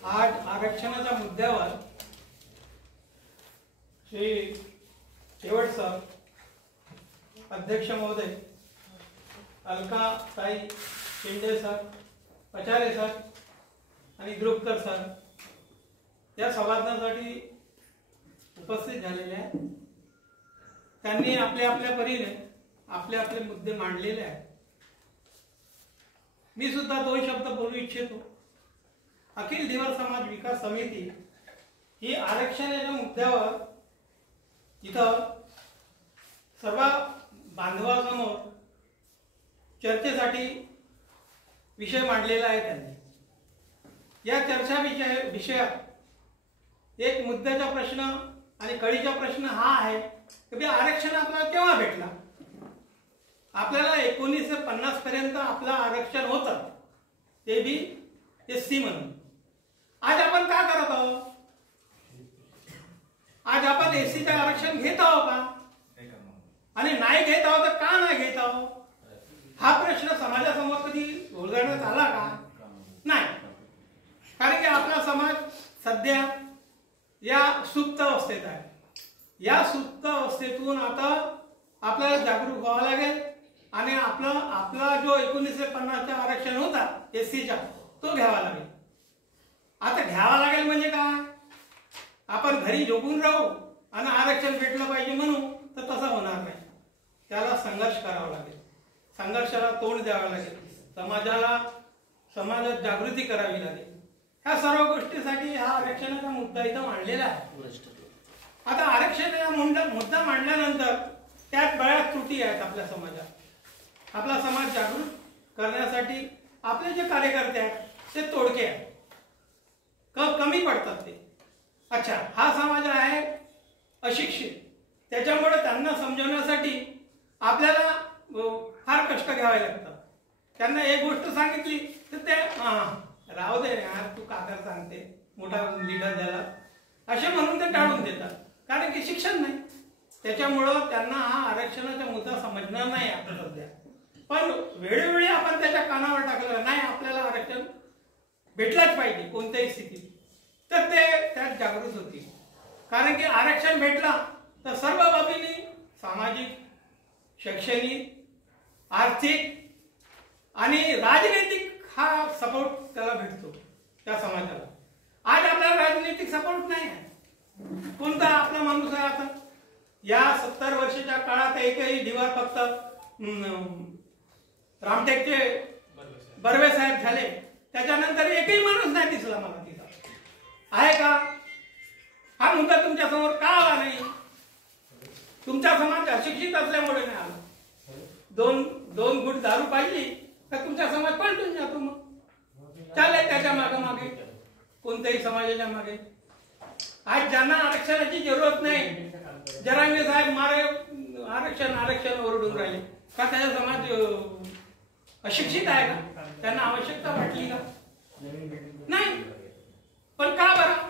आज आरक्षणाच्या मुद्द्यावर श्री शेवट सर, अध्यक्ष महोदय, अलका ताई शिंदे सर, पचारे सर आणि द्रुपकर सर या संवादासाठी उपस्थित झालेले आहेत. त्यांनी आपल्या आपल्या परीने आपले आपले मुद्दे मांडलेले आहेत. मी सुद्धा दोन शब्द बोलू इच्छितो. अखिल धीवर समाज विकास समिती ही आरक्षणाच्या मुद्द्यावर इथं सर्व बांधवांसमोर चर्चेसाठी विषय मांडलेला आहे. त्यांनी या चर्चा विषयात एक मुद्द्याचा प्रश्न आणि कळीचा प्रश्न हा आहे की आरक्षण आपल्याला केव्हा भेटला. आपल्याला 1950 पर्यंत आपलं आरक्षण होतं, ते बी SC म्हणून. आज आपण काय करत आहोत? आज आपण SCचं आरक्षण घेत आहोत का? आणि नाही घेत आहोत तर का नाही घेत आहोत हा प्रश्न समाजासमोर कधी उलगडण्यात आला का? नाही. कारण की आपला समाज सध्या या सुप्त अवस्थेत आहे. या सुप्त अवस्थेतून आता आपल्याला जागरूक व्हावं लागेल आणि आपला जो 1950चा आरक्षण होता SCचा तो घ्यावा लागेल. आता घ्यावा लागेल म्हणजे काय? आपण घरी झोपून राहू आणि आरक्षण भेटलं पाहिजे म्हणून तर तसं होणार नाही. त्याला संघर्ष करावा लागेल, संघर्षाला तोंड द्यावं लागेल, समाजात जागृती करावी लागेल. ह्या सर्व गोष्टीसाठी हा आरक्षणाचा मुद्दा इथं मांडलेला आहे. आता आरक्षणाचा मुद्दा मांडल्यानंतर त्यात बऱ्याच त्रुटी आहेत आपल्या समाजात. आपला समाज जागृत करण्यासाठी आपले जे कार्यकर्ते आहेत ते तोडके आहेत, कमी पडतात ते. अच्छा, हा समाज आहे अशिक्षित, त्याच्यामुळे त्यांना समजवण्यासाठी आपल्याला फार कष्ट घ्यावे लागतात. त्यांना एक गोष्ट सांगितली तर ते राहू दे यार, तू काकर सांगते, मोठा लीडर झाला असे म्हणून ते टाळून देतात. कारण की शिक्षण नाही, त्याच्यामुळं त्यांना हा आरक्षणाचा मुद्दा समजणार नाही आता सध्या. पण वेळोवेळी आपण त्याच्या कानावर टाकलं नाही आपल्याला आरक्षण भेटलाच पाहिजे कोणत्याही स्थितीत, तर ते त्यात जागृत होतील. कारण की आरक्षण भेटला तर सर्व बाबींनी सामाजिक, शैक्षणिक, आर्थिक आणि राजनैतिक हा सपोर्ट त्याला भेटतो त्या समाजाला. आज आपल्याला राजनैतिक सपोर्ट नाही आहे. कोणता आपला माणूस आहे आता या 70 वर्षाच्या काळात एकही दिवार फक्त रामटेकचे बर्वे साहेब झाले, त्याच्यानंतर एकही माणूस नाही दिसला मला तिथं. आहे का? हा मुद्दा तुमच्या समोर का आला नाही? तुमचा समाज अशिक्षित असल्यामुळे नाही आला. दोन गुट दारू पाहिली तर तुमचा समाज पलटून जातो. मग चालले त्याच्या मागे कोणत्याही समाजाच्या मागे. आज ज्यांना आरक्षणाची जरूरत नाही, जरांगे साहेब मारे आरक्षण ओरडून राहिले का? त्याचा समाज अशिक्षित आहे का? त्यांना आवश्यकता वाटली का? नाही. पण का बरं?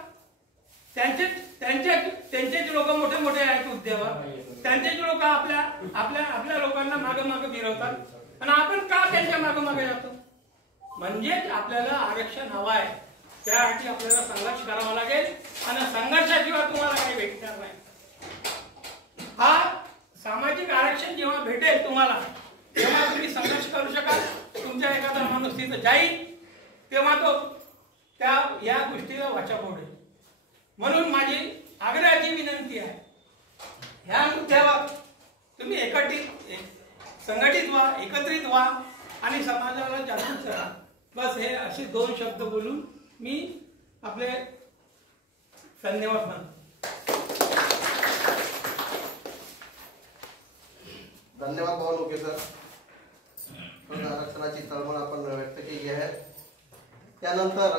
त्यांचे लोक मोठे मोठे आहेत उद्योगावर, त्यांचे लोक आपल्या लोकांना मागे फिरवतात आणि आपण का त्यांच्या मागे जातो? म्हणजेच आपल्याला आरक्षण हवं आहे, त्यासाठी आपल्याला संघर्ष करावा लागेल आणि संघर्षाशिवाय तुम्हाला काही भेटणार नाही. हा सामाजिक आरक्षण जेव्हा भेटेल तुम्हाला, तेव्हा तुम्ही संघर्ष करू शकाल. तुमच्या एखादा माणूस तिथं जाईल तेव्हा तो या गोष्टीला वाचा फोडेल. म्हणून माझी आग्रहाची विनंती आहे, ह्या मुद्द्यावर तुम्ही संघटित व्हा, एकत्रित व्हा आणि समाजाला जागृत करा. बस हे असे दोन शब्द बोलून मी आपले धन्यवाद मानतो. धन्यवाद भाऊ लोके सर. आरक्षणाची तळमळ आपण व्यक्त केली आहे. त्यानंतर